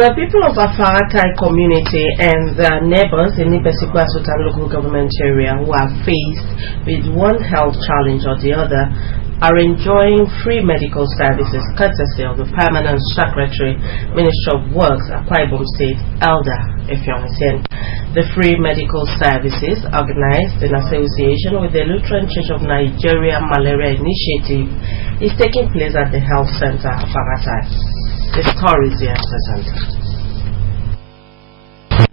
The people of Afaratai community and their neighbors in Ibesikwa Sultan local government area who are faced with one health challenge or the other are enjoying free medical services courtesy of the Permanent Secretary, Ministry of Works, Akwa Ibom State, Elder Effiong. The free medical services, organized in association with the Lutheran Church of Nigeria Malaria Initiative, is taking place at the Health Center, Afaratai. The story is here presented.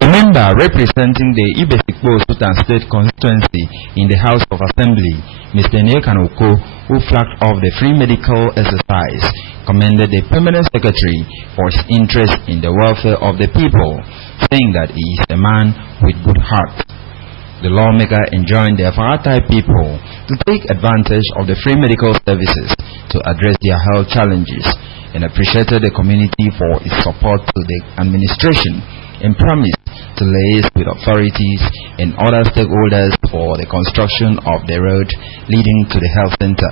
A member representing the Ibesikwa Sultan State constituency in the House of Assembly, Mr. Nekanoko, who flagged off the free medical exercise, commended the Permanent Secretary for his interest in the welfare of the people, saying that he is a man with good heart. The lawmaker enjoined the Afaratai people to take advantage of the free medical services to address their health challenges and appreciated the community for its support to the administration and promised to liaise with authorities and other stakeholders for the construction of the road leading to the health center.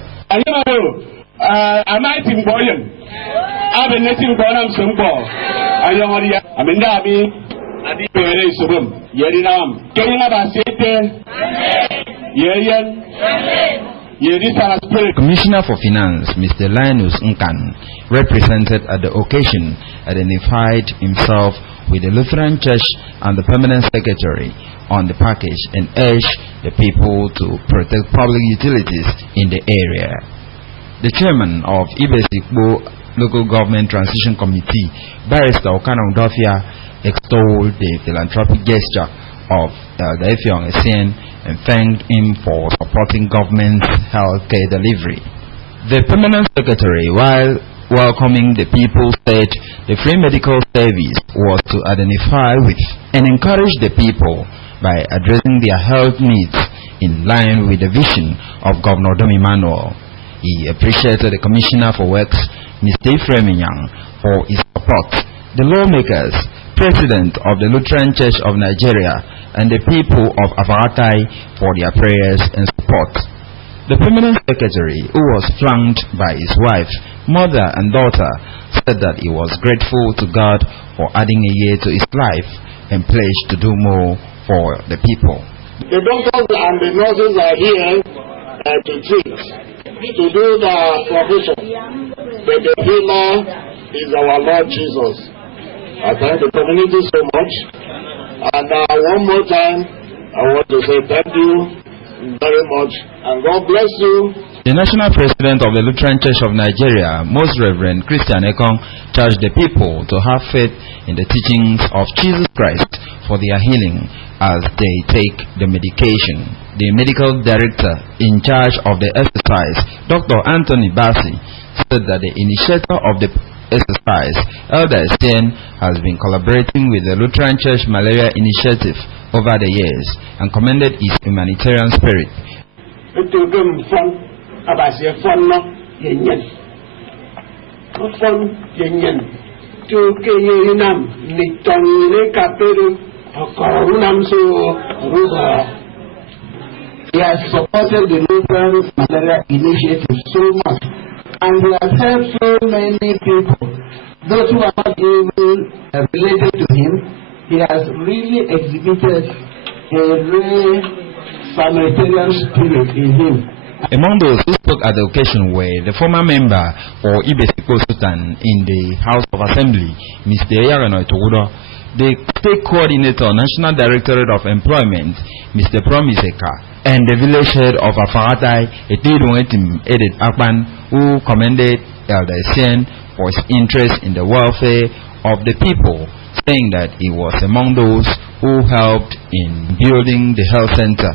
Commissioner for Finance, Mr. Linus Nkan, represented at the occasion, identified himself with the Lutheran Church and the Permanent Secretary on the package and urged the people to protect public utilities in the area. The chairman of Ibesikwa Local Government Transition Committee, Barrister Okana Udofia, extolled the philanthropic gesture of the Effiong and thanked him for supporting government's healthcare delivery. The Permanent Secretary, while welcoming the people, said the free medical service was to identify with and encourage the people by addressing their health needs in line with the vision of Governor Dom Emmanuel. He appreciated the Commissioner for Works, Mr. Effiong, for his support, the lawmakers, President of the Lutheran Church of Nigeria, and the people of Afaratai for their prayers and support. The Permanent Secretary, who was flanked by his wife, mother and daughter, said that he was grateful to God for adding a year to his life and pledged to do more for the people. The doctors and the nurses are here to treat, to do the provision, but the healer is our Lord Jesus. I thank the community so much, and one more time I want to say thank you very much, and God bless you. The National President of the Lutheran Church of Nigeria, Most Reverend Christian Ekong, charged the people to have faith in the teachings of Jesus Christ for their healing as they take the medication. The medical director in charge of the exercise, Dr. Anthony Bassi, said that the initiator of the exercise, Elder Estienne, has been collaborating with the Lutheran Church Malaria Initiative over the years and commended his humanitarian spirit. He has supported the Lutheran Malaria Initiative so much, and he has helped so many people. Those who are not even related to him, he has really exhibited a real Samaritan spirit in him. Among those who spoke at the occasion were the former member for Ibesikwa Sultan in the House of Assembly, Mr. Yarano Togudo, the State Coordinator, National Directorate of Employment, Mr. Promiseka, and the village head of Afaratai, Etidungetim Edith Akpan, who commended Elder Etienne for his interest in the welfare of the people, saying that he was among those who helped in building the health center.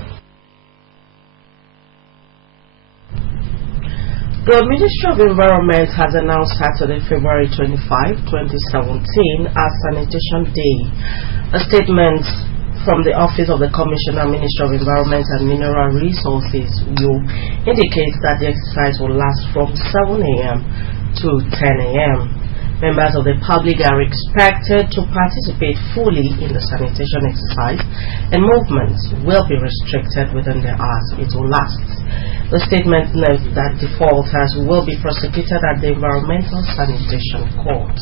The Ministry of Environment has announced Saturday, February 25, 2017 as Sanitation Day. A statement from the Office of the Commissioner, Ministry of Environment and Mineral Resources, will indicate that the exercise will last from 7 a.m. to 10 a.m. Members of the public are expected to participate fully in the sanitation exercise, and movements will be restricted within the hours it will last. The statement notes that defaulters will be prosecuted at the Environmental Sanitation Court.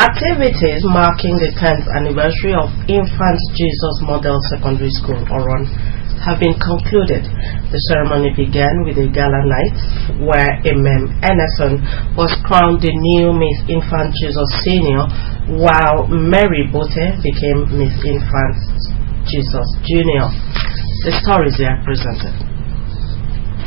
Activities marking the 10th anniversary of Infant Jesus Model Secondary School, Oron, have been concluded. The ceremony began with a gala night where Emem Emerson was crowned the new Miss Infant Jesus Senior, while Mary Bote became Miss Infant Jesus Junior. The stories are presented.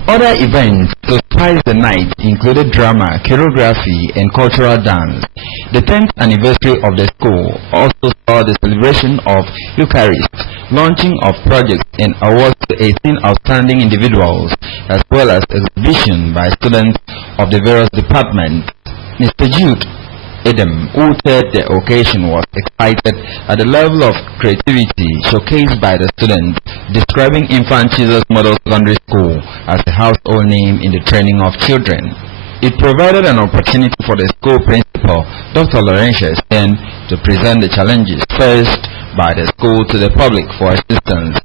Other events to spice the night included drama, choreography, and cultural dance. The 10th anniversary of the school also saw the celebration of Eucharist, launching of projects and awards to 18 outstanding individuals, as well as exhibition by students of the various departments. Mr. Jude Adam, who chaired the occasion, was excited at the level of creativity showcased by the students, describing Infant Jesus Model Secondary School as a household name in the training of children. It provided an opportunity for the school principal, Dr. Laurentia Sten, to present the challenges faced by the school to the public for assistance.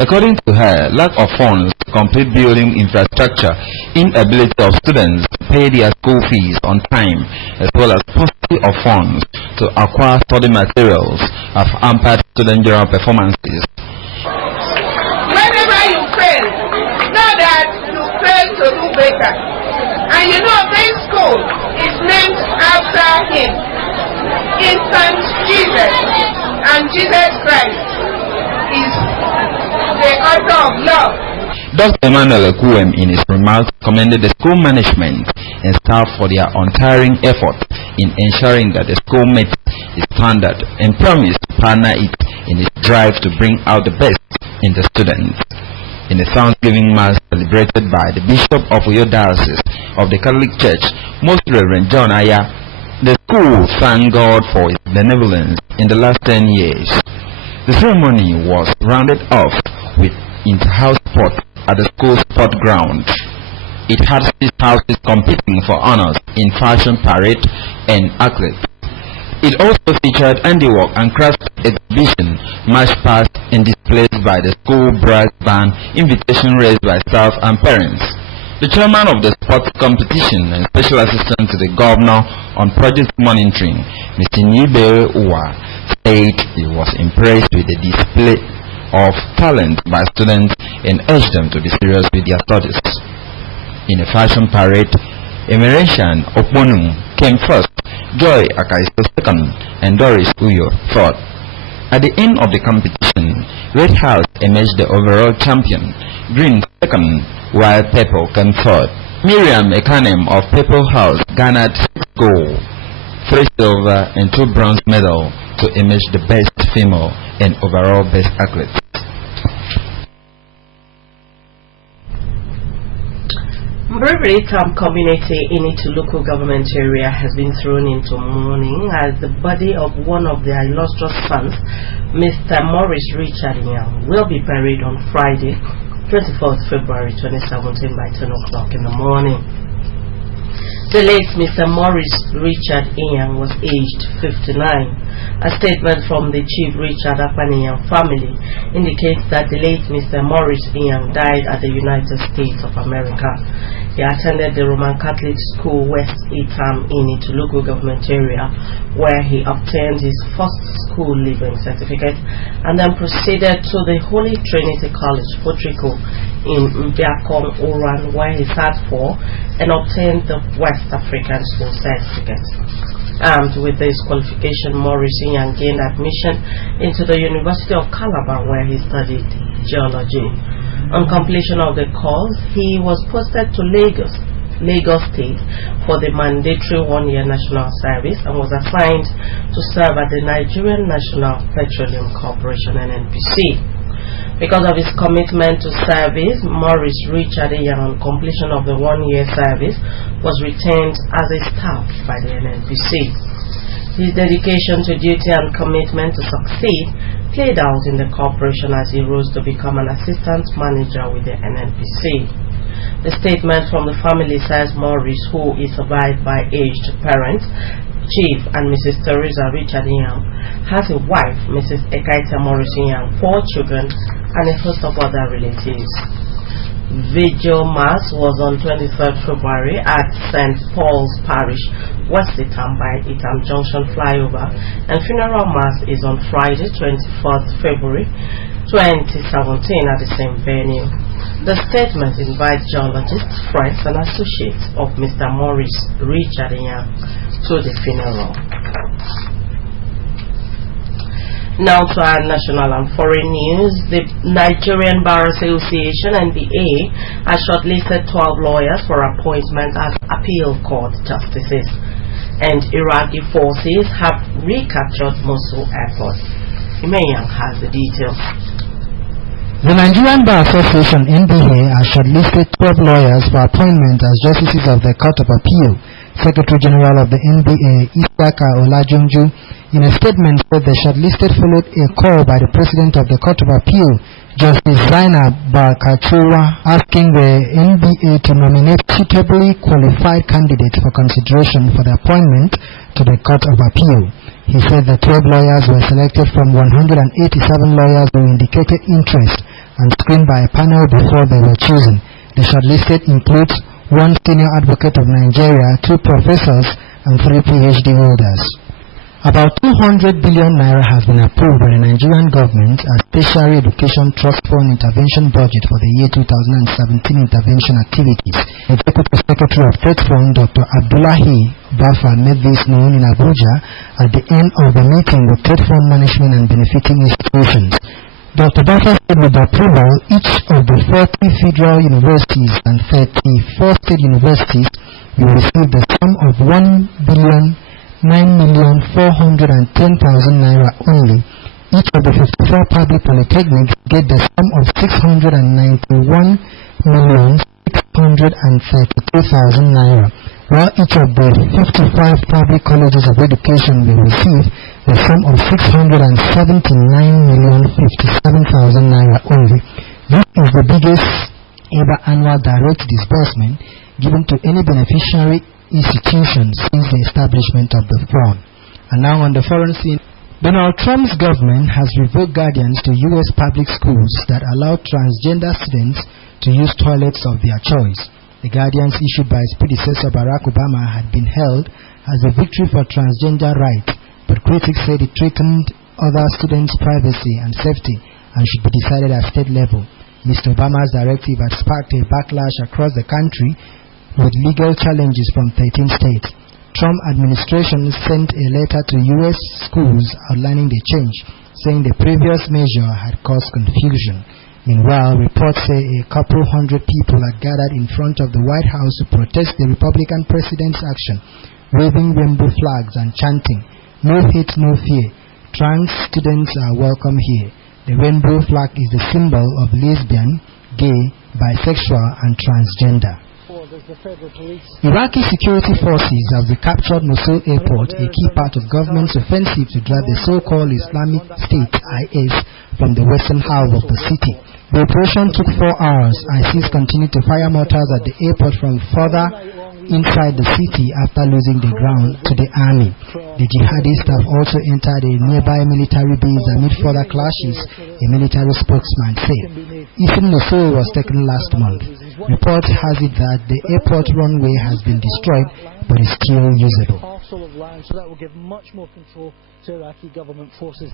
According to her, lack of funds to complete building infrastructure, inability of students to pay their school fees on time, as well as paucity of funds to acquire study materials have hampered student general performances. Whenever you fail, know that you fail to do better. And you know this school is named after him, Infant Jesus, and Jesus Christ is the author of love. Dr. Emmanuel Ekuwem, in his remarks, commended the school management and staff for their untiring effort in ensuring that the school meets its standard and promised to partner it in its drive to bring out the best in the students. In a Thanksgiving Mass celebrated by the Bishop of Uyo Diocese of the Catholic Church, Most Reverend John Aya, the school thanked God for its benevolence in the last 10 years. The ceremony was rounded off with inter-house sport at the school sport ground. It had 6 houses competing for honors in fashion parade and athletics. It also featured handiwork and craft exhibition, march past and displays by the school brass band, invitation raised by staff and parents. The chairman of the sports competition and special assistant to the governor on project monitoring, Mr. Nibe Uwa, said he was impressed with the display of talent by students and urged them to be serious with their studies. In a fashion parade, Emerensian Okmonum came first, Joy Akaisto second, and Doris Uyo third. At the end of the competition, Red House emerged the overall champion, Green second, while Purple came third. Miriam Ekanem of Purple House garnered 6 gold, 3 silver, and 2 bronze medals to emerge the best female and overall best athlete. Mbrebere Camp community in its local government area has been thrown into mourning as the body of one of their illustrious sons, Mr. Maurice Richard Young, will be buried on Friday, 24th February 2017 by 10 o'clock in the morning. The late Mr. Maurice Richard Young was aged 59. A statement from the Chief Richard Akpaniyang family indicates that the late Mr. Maurice Young died at the United States of America. He attended the Roman Catholic School West Etam in its local government area, where he obtained his first school leaving certificate and then proceeded to the Holy Trinity College, Potrico, in Mbiakong, Oran, where he sat for and obtained the West African School certificate. Armed with this qualification, Maurice Young gained admission into the University of Calabar, where he studied geology. On completion of the course, he was posted to Lagos State for the mandatory 1-year national service and was assigned to serve at the Nigerian National Petroleum Corporation (NNPC). Because of his commitment to service, Maurice Richard Young, on completion of the 1-year service, was retained as a staff by the NNPC. His dedication to duty and commitment to succeed played out in the corporation as he rose to become an assistant manager with the NNPC. The statement from the family says Maurice, who is survived by aged parents, Chief and Mrs. Teresa Richard Young, has a wife, Mrs. Ekaita Maurice Young, 4 children, and a host of other relatives. Vigil Mass was on 23rd February at St. Paul's Parish, West Itam by Itam Junction Flyover, and funeral mass is on Friday, 24th February 2017 at the same venue. The statement invites geologists, friends and associates of Mr. Maurice Richard Inyang to the funeral. Now to our national and foreign news. The Nigerian Bar Association (NBA) has shortlisted 12 lawyers for appointment as appeal court justices, and Iraqi forces have recaptured Mosul Airport. Imenyang has the details. The Nigerian Bar Association (NBA) has shortlisted 12 lawyers for appointment as justices of the Court of Appeal. Secretary General of the NBA, Isaka Olajunju, in a statement said the shortlisted followed a call by the President of the Court of Appeal, Justice Zainab Barkachua, asking the NBA to nominate suitably qualified candidates for consideration for the appointment to the Court of Appeal. He said the 12 lawyers were selected from 187 lawyers who indicated interest and screened by a panel before they were chosen. The shortlisted includes 1 senior advocate of Nigeria, 2 professors, and 3 PhD holders. About 200 billion naira has been approved by the Nigerian government as Tertiary Education Trust Fund intervention budget for the year 2017 intervention activities. Executive Secretary of Trust Fund, Dr. Abdullahi Bafa, made this known in Abuja at the end of the meeting with Trust Fund management and benefiting institutions. Dr. Bafa said with the approval, each of the 40 federal universities and 34 state universities will receive the sum of 1,9,410,000 naira only. Each of the 54 public polytechnics get the sum of 691,632,000 naira, while each of the 55 public colleges of education will receive the sum of 679,057,000 naira only. This is the biggest ever annual direct disbursement given to any beneficiary institution since the establishment of the fund. And now on the foreign scene, Donald Trump's government has revoked guidance to U.S. public schools that allow transgender students to use toilets of their choice. The guidance issued by his predecessor Barack Obama had been hailed as a victory for transgender rights, but critics said it threatened other students' privacy and safety and should be decided at state level. Mr. Obama's directive had sparked a backlash across the country with legal challenges from 13 states. Trump administration sent a letter to U.S. schools outlining the change, saying the previous measure had caused confusion. Meanwhile, reports say a couple hundred people had gathered in front of the White House to protest the Republican president's action, waving rainbow flags and chanting, "No hate, no fear. Trans students are welcome here." The rainbow flag is the symbol of lesbian, gay, bisexual, and transgender. Iraqi security forces have recaptured Mosul Airport, a key part of government's offensive to drive the so-called Islamic State (IS) from the western half of the city. The operation took 4 hours. ISIS continued to fire mortars at the airport from further inside the city after losing the ground to the army. The jihadists have also entered a nearby military base amid further clashes, a military spokesman said. Even Mosul was taken last month. Report has it that the airport runway has been destroyed but is still usable. So that will give much more control to Iraqi government forces.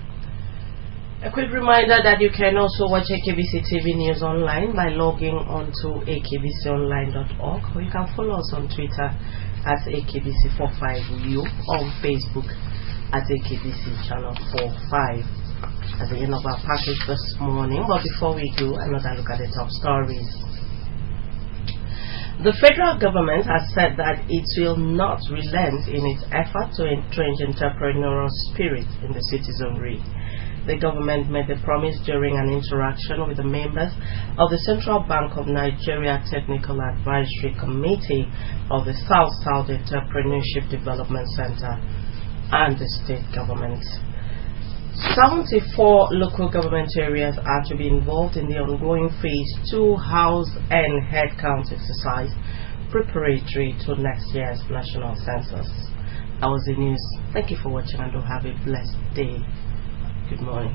A quick reminder that you can also watch AKBC TV News online by logging on to akbconline.org, or you can follow us on Twitter at AKBC45U, on Facebook at AKBC Channel 45. At the end of our package this morning, but before we do, another look at the top stories. The federal government has said that it will not relent in its effort to entrench entrepreneurial spirit in the citizenry. The government made the promise during an interaction with the members of the Central Bank of Nigeria Technical Advisory Committee of the South-South Entrepreneurship Development Center and the state government. 74 local government areas are to be involved in the ongoing Phase 2 House and Headcount exercise preparatory to next year's national census. That was the news. Thank you for watching and do have a blessed day. Good morning.